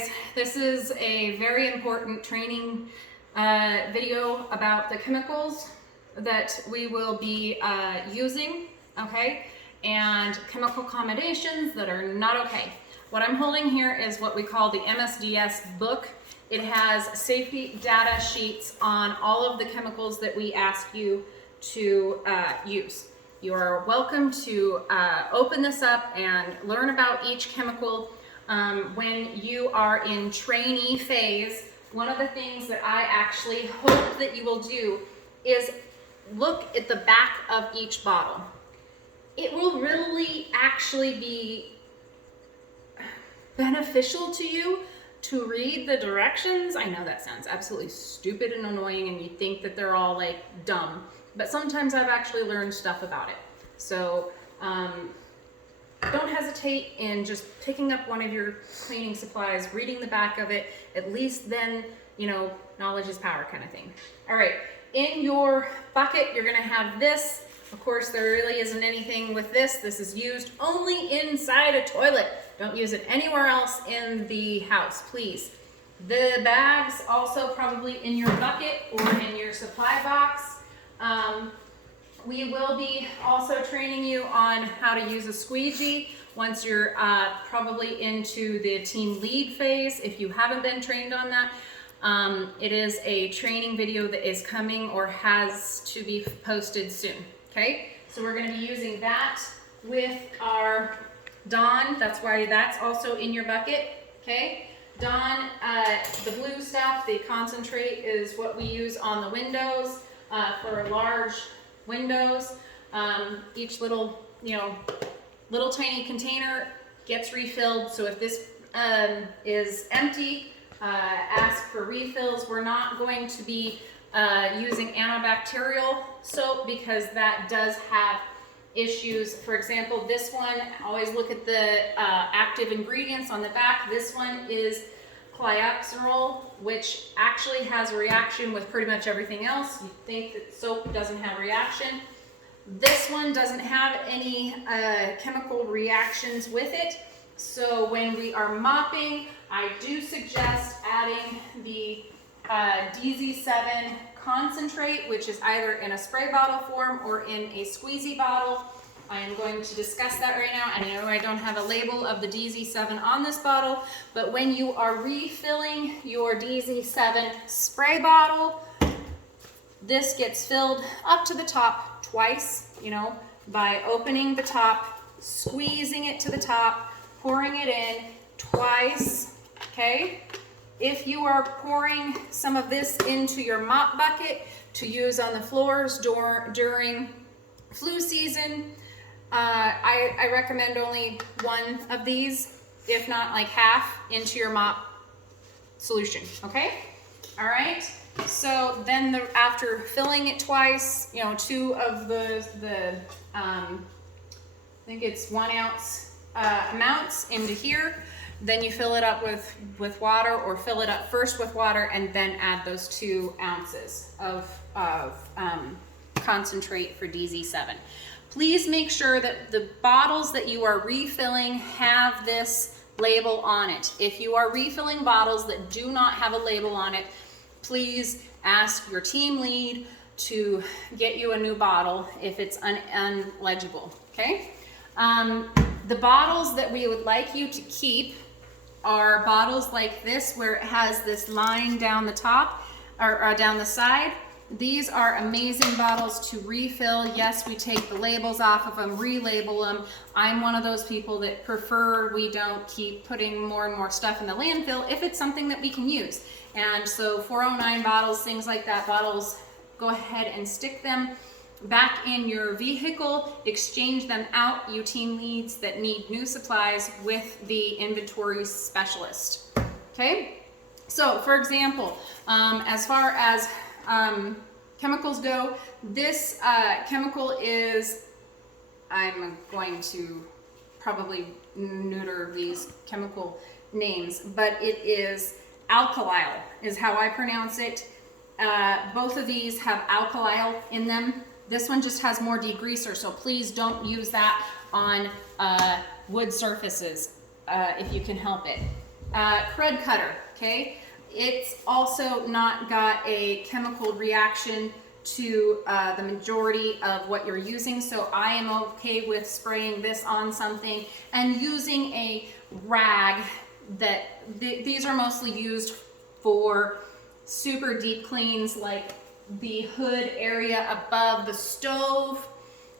guys, this is a very important training video about the chemicals that we will be using, okay, and chemical combinations that are not okay. What I'm holding here is what we call the MSDS book. It has safety data sheets on all of the chemicals that we ask you to use. You are welcome to open this up and learn about each chemical. When you are in trainee phase, one of the things that I actually hope that you will do is look at the back of each bottle. It will really actually be beneficial to you to read the directions. I know that sounds absolutely stupid and annoying and you think that they're all like dumb, but sometimes I've actually learned stuff about it. So don't hesitate in just picking up one of your cleaning supplies, reading the back of it. At least then, you know, knowledge is power kind of thing. All right, in your bucket, you're gonna have this. Of course, there really isn't anything with this. This is used only inside a toilet. Don't use it anywhere else in the house, please. The bags also probably in your bucket or in your supply box. We will be also training you on how to use a squeegee once you're probably into the team lead phase. If you haven't been trained on that, it is a training video that is coming or has to be posted soon. Okay, so we're going to be using that with our Dawn. That's why that's also in your bucket. Okay, Dawn, the blue stuff, the concentrate, is what we use on the windows for large windows. Each little, little tiny container gets refilled. So if this is empty, ask for refills. We're not going to be using antibacterial soap because that does have issues. For example, this one, always look at the active ingredients on the back. This one is Clyaxarol, which actually has a reaction with pretty much everything else. You think that soap doesn't have a reaction. This one doesn't have any chemical reactions with it. So when we are mopping, I do suggest adding the DZ7 concentrate, which is either in a spray bottle form or in a squeezy bottle. I am going to discuss that right now. I know I don't have a label of the DZ7 on this bottle, but when you are refilling your DZ7 spray bottle, this gets filled up to the top twice, by opening the top, squeezing it to the top, pouring it in twice, okay? If you are pouring some of this into your mop bucket to use on the floors during flu season, I recommend only one of these, if not like half, into your mop solution, okay? All right, so then after filling it twice, two of the I think it's 1 ounce amounts into here, then you fill it up with water, or fill it up first with water and then add those 2 ounces of concentrate for DZ7. Please make sure that the bottles that you are refilling have this label on it. If you are refilling bottles that do not have a label on it, please ask your team lead to get you a new bottle if it's unlegible, okay? The bottles that we would like you to keep are bottles like this, where it has this line down the top or down the side. These are amazing bottles to refill. Yes, we take the labels off of them, relabel them. I'm one of those people that prefer we don't keep putting more and more stuff in the landfill if it's something that we can use. And so 409 bottles, things like that, bottles, go ahead and stick them back in your vehicle, exchange them out, you team leads that need new supplies, with the inventory specialist, okay? So for example, as far as chemicals go, this chemical is, I'm going to probably neuter these chemical names, but it is alkylyl is how I pronounce it. Both of these have alkylyl in them. This one just has more degreaser, so please don't use that on wood surfaces if you can help it. Crud cutter, okay? It's also not got a chemical reaction to the majority of what you're using, so I am okay with spraying this on something and using a rag that these are mostly used for super deep cleans, like the hood area above the stove,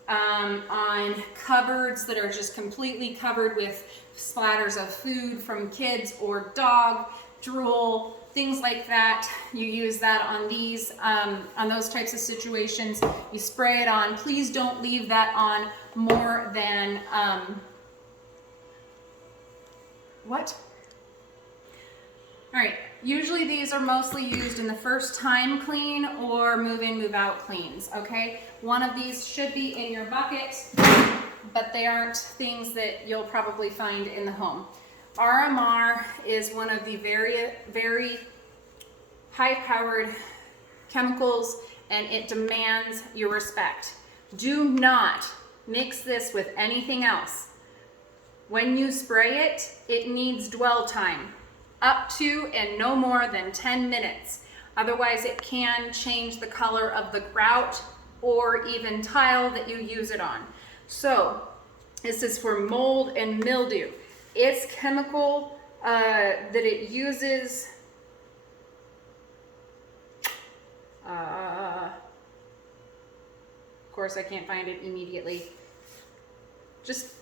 on cupboards that are just completely covered with splatters of food from kids or dog drool, things like that. You use that on these, on those types of situations. You spray it on. Please don't leave that on more than, what? All right, usually these are mostly used in the first time clean or move in, move out cleans, okay? One of these should be in your bucket, but they aren't things that you'll probably find in the home. RMR is one of the very, very high-powered chemicals, and it demands your respect. Do not mix this with anything else. When you spray it, it needs dwell time, up to and no more than 10 minutes. Otherwise, it can change the color of the grout or even tile that you use it on. So, this is for mold and mildew. Its chemical that it uses, of course I can't find it immediately. Just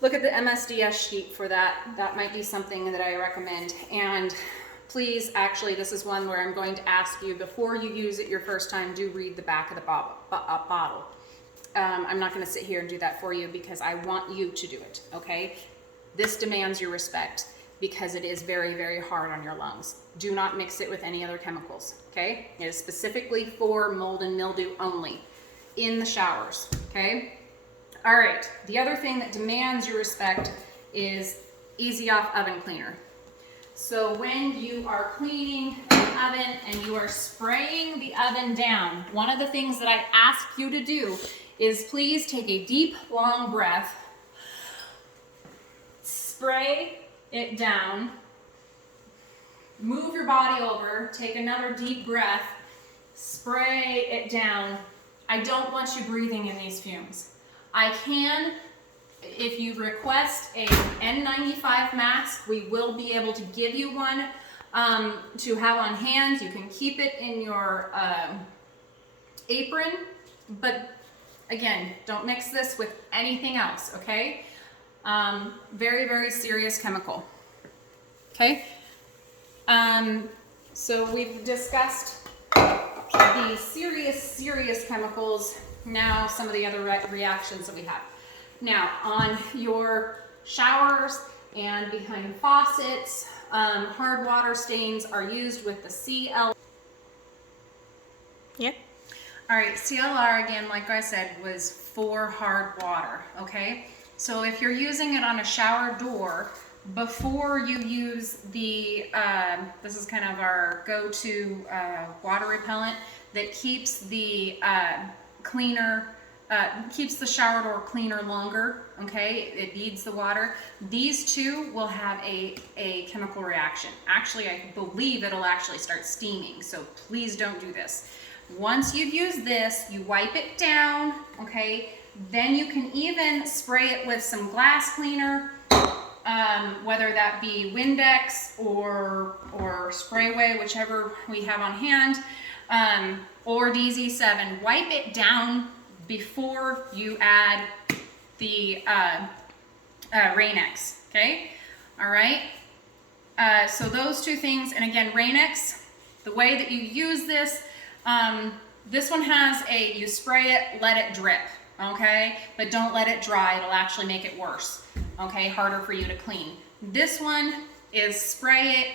look at the MSDS sheet for that. That might be something that I recommend. And please, actually, this is one where I'm going to ask you, before you use it your first time, do read the back of the bottle. I'm not going to sit here and do that for you because I want you to do it, okay? This demands your respect because it is very, very hard on your lungs. Do not mix it with any other chemicals, okay? It is specifically for mold and mildew only in the showers, okay? All right, the other thing that demands your respect is Easy Off Oven Cleaner. So when you are cleaning an oven and you are spraying the oven down, one of the things that I ask you to do is please take a deep, long breath, spray it down, move your body over, take another deep breath, spray it down. I don't want you breathing in these fumes. I can, if you request a N95 mask, we will be able to give you one to have on hand. You can keep it in your apron, but again, don't mix this with anything else, okay? Very, very serious chemical, okay? So we've discussed the serious chemicals. Now some of the other reactions that we have. Now on your showers and behind faucets, hard water stains are used with the CL. Yeah. All right, CLR, again, like I said, was for hard water, okay? So if you're using it on a shower door, before you use the, this is kind of our go-to water repellent that keeps the cleaner, keeps the shower door cleaner longer, okay? It beads the water. These two will have a chemical reaction. Actually, I believe it'll actually start steaming, so please don't do this. Once you've used this, you wipe it down, okay? Then you can even spray it with some glass cleaner, whether that be Windex or Sprayway, whichever we have on hand, or DZ7. Wipe it down before you add the Rain-X, okay? All right? So those two things, and again, Rain-X, the way that you use this, this one has you spray it, let it drip, okay? But don't let it dry, it'll actually make it worse, okay? Harder for you to clean. This one is spray it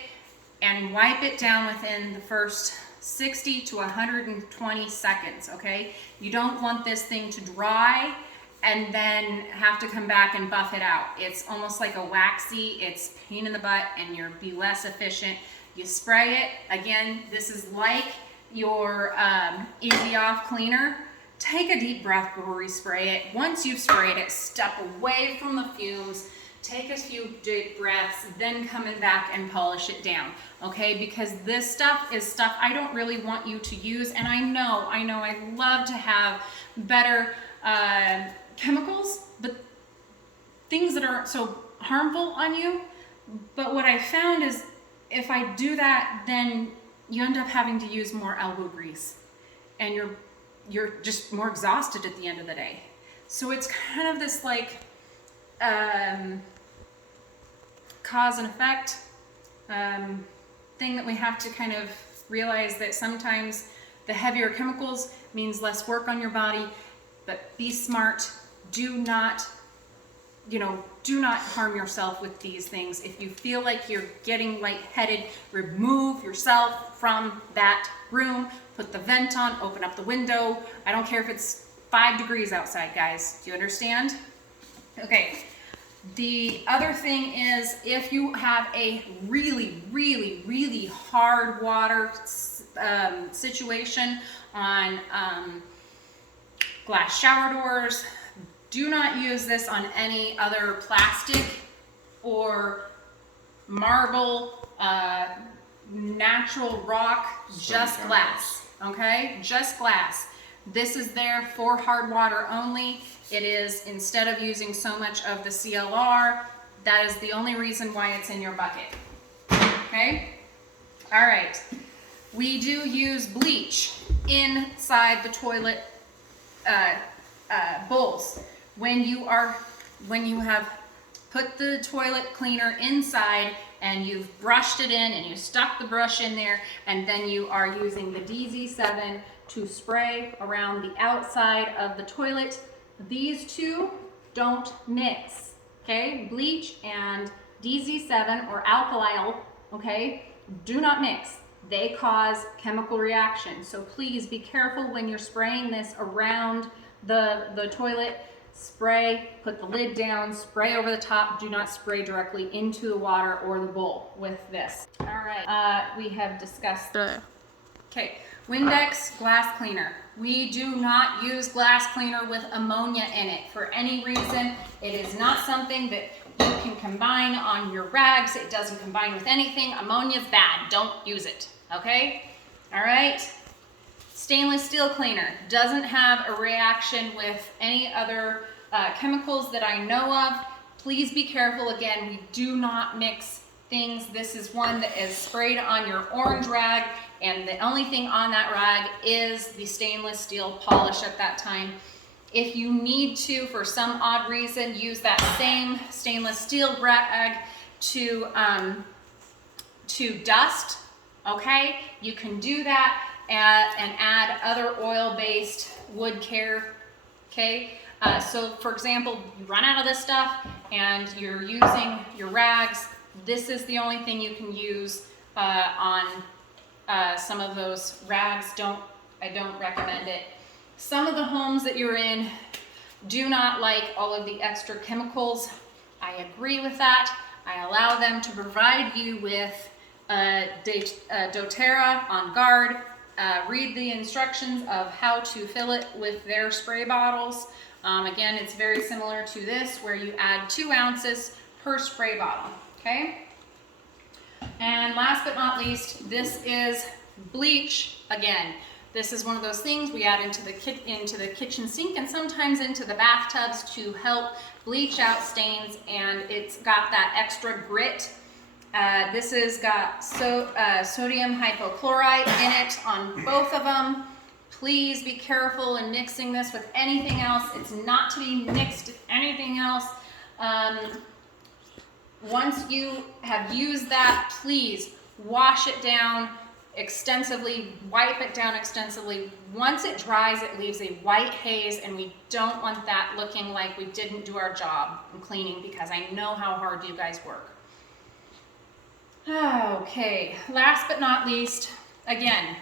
and wipe it down within the first 60 to 120 seconds, okay? You don't want this thing to dry and then have to come back and buff it out. It's almost like a waxy, it's pain in the butt, and you'll be less efficient. You spray it, again, this is like your Easy Off cleaner. Take a deep breath before you spray it. Once you've sprayed it, step away from the fumes, take a few deep breaths, then coming back and polish it down, okay? Because this stuff is stuff I don't really want you to use, and I know I love to have better chemicals, but things that aren't so harmful on you. But what I found is if I do that, then you end up having to use more elbow grease, and you're just more exhausted at the end of the day. So it's kind of this like cause and effect thing that we have to kind of realize, that sometimes the heavier chemicals means less work on your body, but be smart. Do not harm yourself with these things. If you feel like you're getting lightheaded, remove yourself from that room, put the vent on, open up the window. I don't care if it's 5 degrees outside, guys. Do you understand? Okay. The other thing is, if you have a really, really, really hard water situation on glass shower doors, do not use this on any other plastic or marble, natural rock, just glass, okay? Just glass. This is there for hard water only. It is, instead of using so much of the CLR, that is the only reason why it's in your bucket, okay? All right, we do use bleach inside the toilet bowls. When you have put the toilet cleaner inside and you've brushed it in and you stuck the brush in there, and then you are using the DZ7 to spray around the outside of the toilet, these two don't mix, okay? Bleach and DZ7 or alkyl, okay, do not mix. They cause chemical reactions. So please be careful when you're spraying this around the toilet. Spray, put the lid down, spray over the top. Do not spray directly into the water or the bowl with this. All right, we have discussed. Okay, Windex glass cleaner. We do not use glass cleaner with ammonia in it for any reason. It is not something that you can combine on your rags. It doesn't combine with anything. Ammonia is bad. Don't use it, okay? All right. Stainless steel cleaner doesn't have a reaction with any other chemicals that I know of. Please be careful. Again, we do not mix things. This is one that is sprayed on your orange rag, and the only thing on that rag is the stainless steel polish at that time. If you need to, for some odd reason, use that same stainless steel rag to dust, okay? You can do that and add other oil-based wood care, okay? So for example, you run out of this stuff and you're using your rags. This is the only thing you can use on some of those rags. I don't recommend it. Some of the homes that you're in do not like all of the extra chemicals. I agree with that. I allow them to provide you with doTERRA on guard. Read the instructions of how to fill it with their spray bottles. Again, it's very similar to this, where you add 2 ounces per spray bottle, okay? And last but not least, this is bleach. Again, this is one of those things we add into the kitchen sink and sometimes into the bathtubs to help bleach out stains, and it's got that extra grit. This has got sodium hypochlorite in it on both of them. Please be careful in mixing this with anything else. It's not to be mixed with anything else. Once you have used that, please wash it down extensively, wipe it down extensively. Once it dries, it leaves a white haze, and we don't want that looking like we didn't do our job in cleaning, because I know how hard you guys work. Okay, last but not least, again,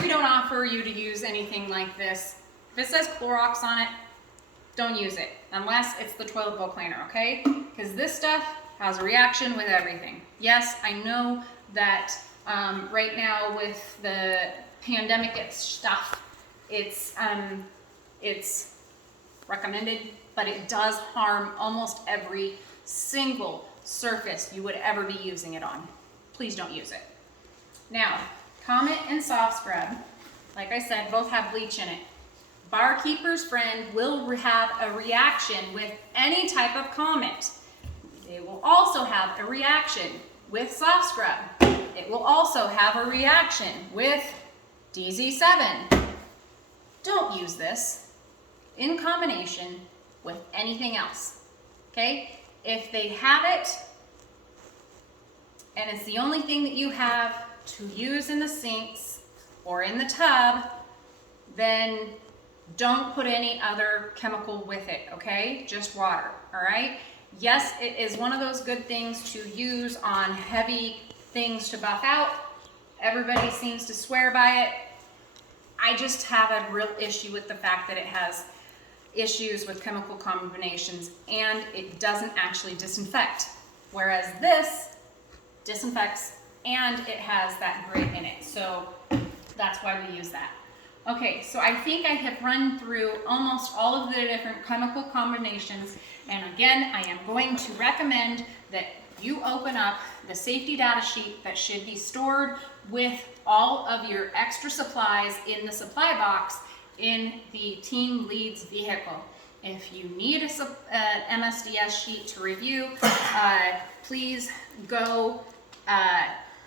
we don't offer you to use anything like this. If it says Clorox on it, don't use it, unless it's the toilet bowl cleaner, okay? Because this stuff has a reaction with everything. Yes, I know that right now with the pandemic stuff, it's recommended, but it does harm almost every single surface you would ever be using it on. Please don't use it. Now, Comet and Soft Scrub, like I said, both have bleach in it. Barkeeper's Friend will have a reaction with any type of Comet. It will also have a reaction with Soft Scrub. It will also have a reaction with DZ7. Don't use this in combination with anything else, okay? If they have it, and it's the only thing that you have to use in the sinks or in the tub, then don't put any other chemical with it, okay? Just water, all right? Yes, it is one of those good things to use on heavy things to buff out. Everybody seems to swear by it. I just have a real issue with the fact that it has issues with chemical combinations and it doesn't actually disinfect. Whereas this disinfects and it has that grit in it. So that's why we use that. Okay, so I think I have run through almost all of the different chemical combinations. And again, I am going to recommend that you open up the safety data sheet that should be stored with all of your extra supplies in the supply box in the team lead's vehicle. If you need a MSDS sheet to review, please go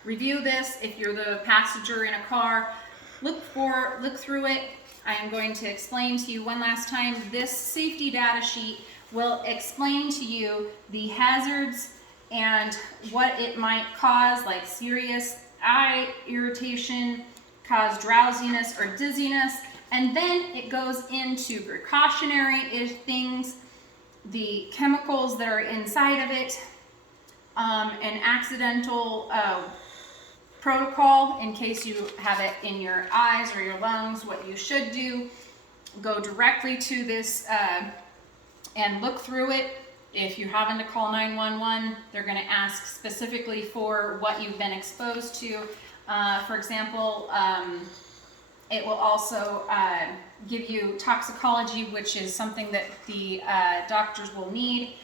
review this. If you're the passenger in a car, look through it. I am going to explain to you one last time. This safety data sheet will explain to you the hazards and what it might cause, like serious eye irritation, cause drowsiness or dizziness, and then it goes into precautionary things, the chemicals that are inside of it, an accidental protocol in case you have it in your eyes or your lungs, what you should do. Go directly to this and look through it. If you're having to call 911, they're going to ask specifically for what you've been exposed to. For example, it will also give you toxicology, which is something that the doctors will need,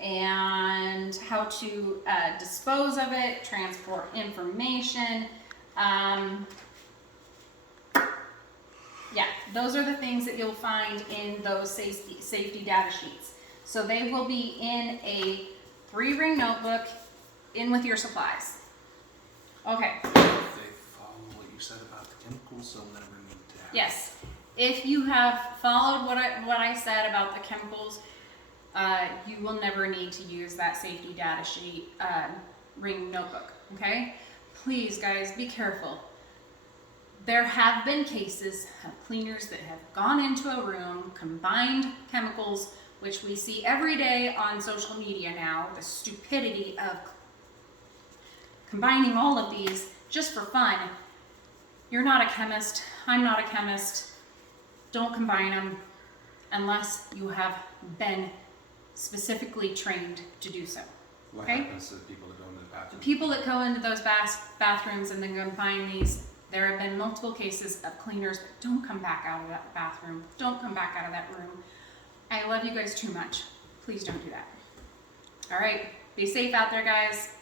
and how to dispose of it, transport information. Yeah, those are the things that you'll find in those safety data sheets. So they will be in a 3-ring notebook in with your supplies. Okay. If they follow what you said about the chemicals, they'll never need to have. Yes. If you have followed what I said about the chemicals, you will never need to use that safety data sheet ring notebook, okay? Please, guys, be careful. There have been cases of cleaners that have gone into a room, combined chemicals, which we see every day on social media now, the stupidity of combining all of these just for fun. You're not a chemist, I'm not a chemist. Don't combine them unless you have been specifically trained to do so. What okay? happens to the people that go into the bathroom? The people that go into those bathrooms and then combine these, there have been multiple cases of cleaners that don't come back out of that bathroom, don't come back out of that room. I love you guys too much. Please don't do that. All right, be safe out there, guys.